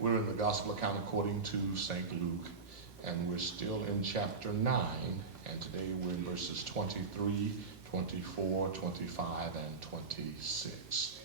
We're in the Gospel account according to St. Luke, and we're still in chapter 9, and today we're in verses 23, 24, 25, and 26.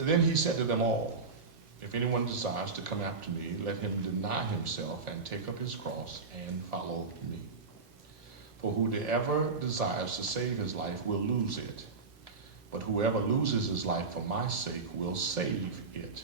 Then he said to them all, "If anyone desires to come after me, let him deny himself and take up his cross and follow me. For whoever desires to save his life will lose it, but whoever loses his life for my sake will save it.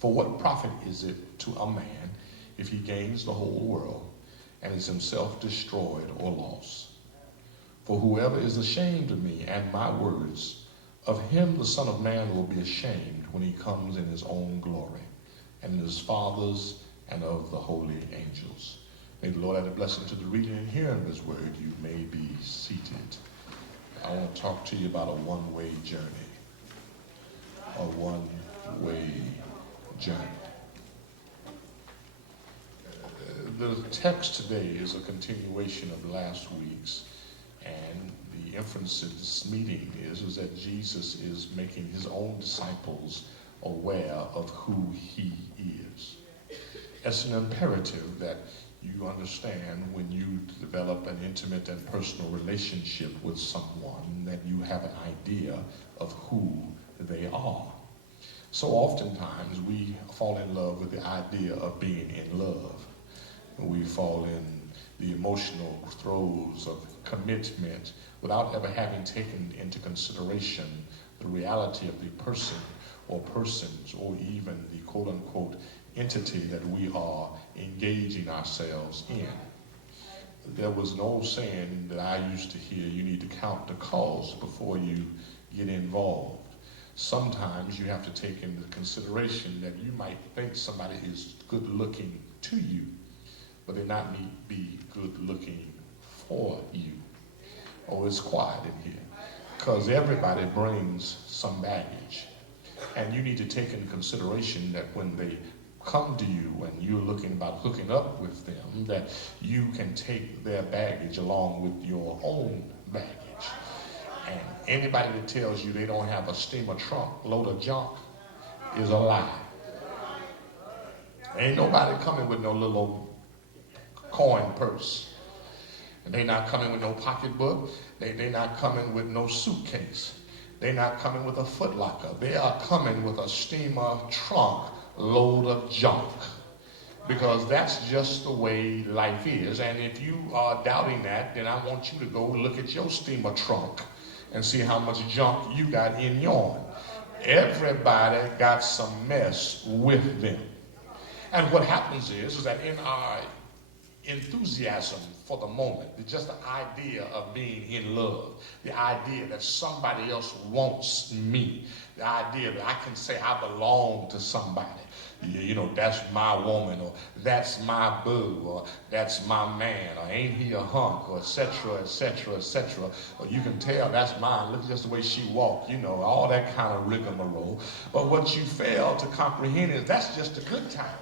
For what profit is it to a man if he gains the whole world and is himself destroyed or lost? For whoever is ashamed of me and my words, of him the Son of Man will be ashamed when he comes in his own glory, and in his Father's and of the holy angels." May the Lord add a blessing to the reading and hearing of his word. You may be seated. I want to talk to you about a one-way journey. A one-way journey. The text today is a continuation of last week's, and the inference of this meeting is that Jesus is making his own disciples aware of who he is. It's an imperative that you understand when you develop an intimate and personal relationship with someone, that you have an idea of who they are. So oftentimes we fall in love with the idea of being in love. We fall in the emotional throes of commitment without ever having taken into consideration the reality of the person or persons, or even the quote-unquote entity that we are engaging ourselves in. There was an old saying that I used to hear: you need to count the cost before you get involved. Sometimes you have to take into consideration that you might think somebody is good looking to you, but they not need to be good looking for you. Oh, it's quiet in here, because everybody brings some baggage. And you need to take into consideration that when they come to you and you're looking about hooking up with them, that you can take their baggage along with your own baggage. And anybody that tells you they don't have a steamer trunk load of junk is a lie. Ain't nobody coming with no little old coin purse. And they not coming with no pocketbook. They not coming with no suitcase. They not coming with a footlocker. They are coming with a steamer trunk load of junk. Because that's just the way life is. And if you are doubting that, then I want you to go look at your steamer trunk and see how much junk you got in yours. Everybody got some mess with them. And what happens is that in our enthusiasm for the moment, just the idea of being in love, the idea that somebody else wants me, the idea that I can say I belong to somebody. You know, that's my woman, or that's my boo, or that's my man, or ain't he a hunk, or etc., etc., etc. Or you can tell that's mine. Look at just the way she walked, you know, all that kind of rigmarole. But what you fail to comprehend is that's just a good time.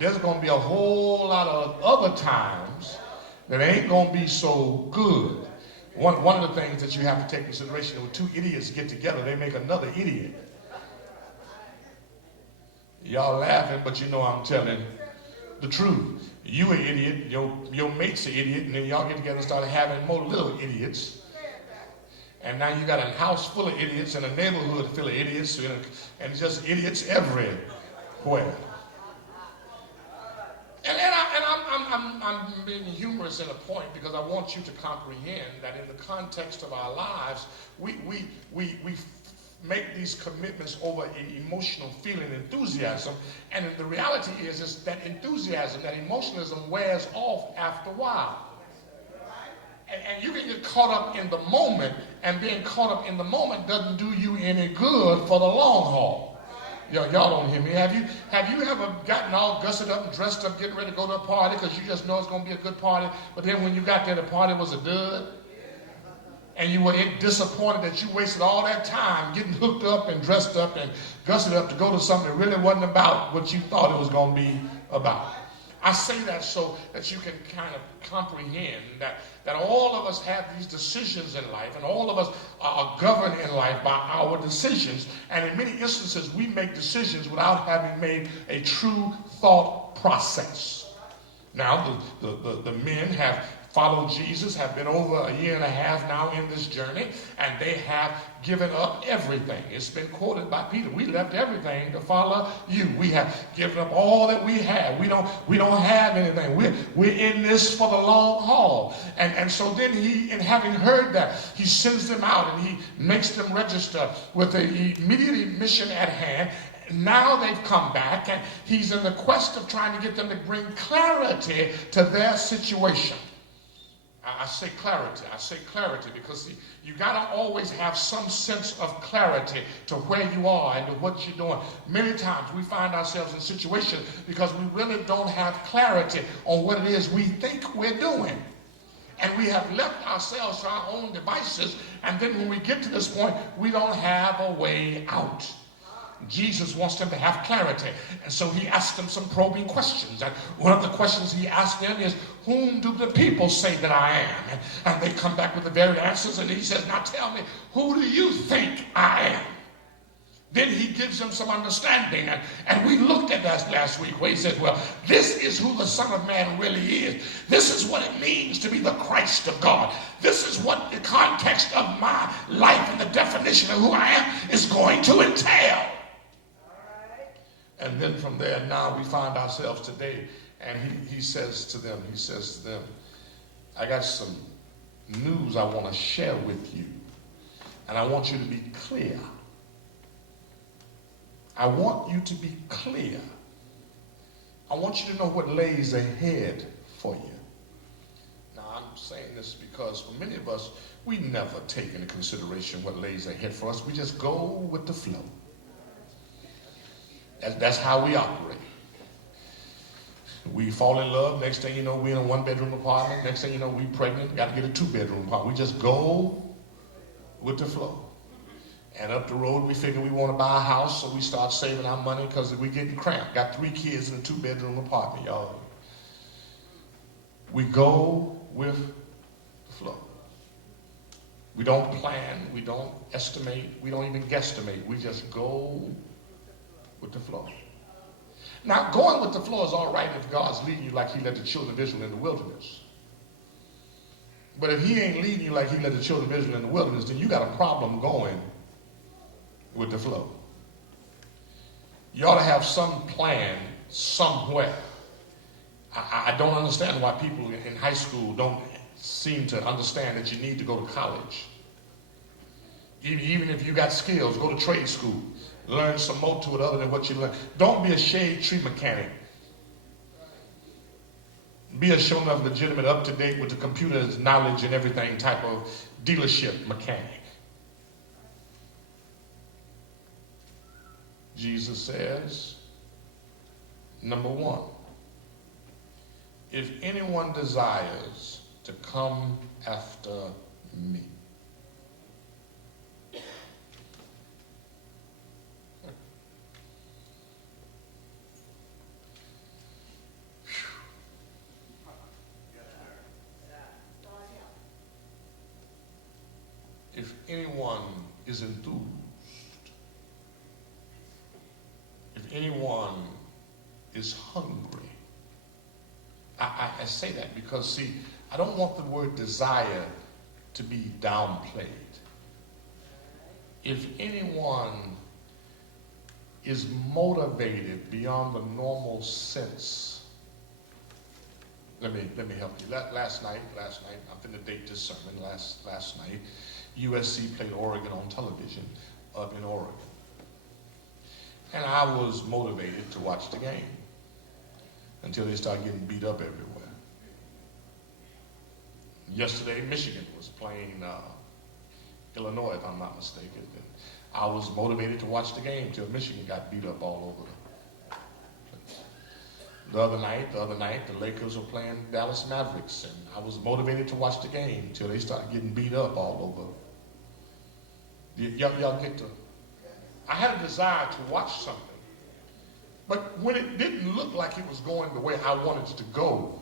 There's going to be a whole lot of other times that ain't going to be so good. One of the things that you have to take into consideration, when two idiots get together, they make another idiot. Y'all laughing, but you know I'm telling the truth. You an idiot, your mate's an idiot, and then y'all get together and start having more little idiots. And now you got a house full of idiots and a neighborhood full of idiots, and just idiots everywhere. And I'm being humorous in a point, because I want you to comprehend that in the context of our lives, we make these commitments over emotional feeling, enthusiasm, and the reality is that enthusiasm, that emotionalism wears off after a while. And you can get caught up in the moment, and being caught up in the moment doesn't do you any good for the long haul. Y'all don't hear me. Have you ever gotten all gusset up and dressed up, getting ready to go to a party because you just know it's going to be a good party, but then when you got there, the party was a dud? And you were disappointed that you wasted all that time getting hooked up and dressed up and gusset up to go to something that really wasn't about what you thought it was going to be about. I say that so that you can kind of comprehend that all of us have these decisions in life, and all of us are governed in life by our decisions. And in many instances, we make decisions without having made a true thought process. Now, the men have followed Jesus, have been over a year and a half now in this journey, and they have given up everything. It's been quoted by Peter. We left everything to follow you. We have given up all that we have. We don't have anything. We're in this for the long haul. And so then he, in having heard that, he sends them out and he makes them register with the immediate mission at hand. Now they've come back, and he's in the quest of trying to get them to bring clarity to their situation. I say clarity. I say clarity because see, you got to always have some sense of clarity to where you are and to what you're doing. Many times we find ourselves in situations because we really don't have clarity on what it is we think we're doing. And we have left ourselves to our own devices, and then when we get to this point, we don't have a way out. Jesus wants them to have clarity. And so he asked them some probing questions. And one of the questions he asked them is, whom do the people say that I am? And they come back with the very answers. And he says, now tell me, who do you think I am? Then he gives them some understanding. And we looked at that last week where he says, well, this is who the Son of Man really is. This is what it means to be the Christ of God. This is what the context of my life and the definition of who I am is going to entail. And then from there, now we find ourselves today, and he says to them, I got some news I want to share with you, and I want you to be clear. I want you to be clear. I want you to know what lays ahead for you. Now, I'm saying this because for many of us, we never take into consideration what lays ahead for us. We just go with the flow. That's how we operate. We fall in love. Next thing you know, we're in a one-bedroom apartment. Next thing you know, we're pregnant. Got to get a two-bedroom apartment. We just go with the flow. And up the road, we figure we want to buy a house, so we start saving our money because we're getting cramped. Got 3 kids in a two-bedroom apartment, y'all. We go with the flow. We don't plan. We don't estimate. We don't even guesstimate. We just go with the flow. Now, going with the flow is all right if God's leading you like he led the children of Israel in the wilderness. But if he ain't leading you like he led the children of Israel in the wilderness, then you got a problem going with the flow. You ought to have some plan somewhere. I don't understand why people in high school don't seem to understand that you need to go to college. Even if you got skills, go to trade school. Learn some more to it other than what you learn. Don't be a shade tree mechanic. Be a show enough legitimate, up to date with the computer's knowledge and everything type of dealership mechanic. Jesus says, number 1, if anyone desires to come after me. If anyone is enthused, if anyone is hungry, I say that because, see, I don't want the word desire to be downplayed. If anyone is motivated beyond the normal sense, let me help you. Last night, I'm finna date this sermon. Last night, USC played Oregon on television up in Oregon. And I was motivated to watch the game until they started getting beat up everywhere. Yesterday, Michigan was playing Illinois, if I'm not mistaken. And I was motivated to watch the game until Michigan got beat up all over. The other night, the Lakers were playing Dallas Mavericks, and I was motivated to watch the game until they started getting beat up all over. Y'all get to... I had a desire to watch something, But when it didn't look like it was going the way I wanted it to go,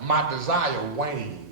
my desire waned.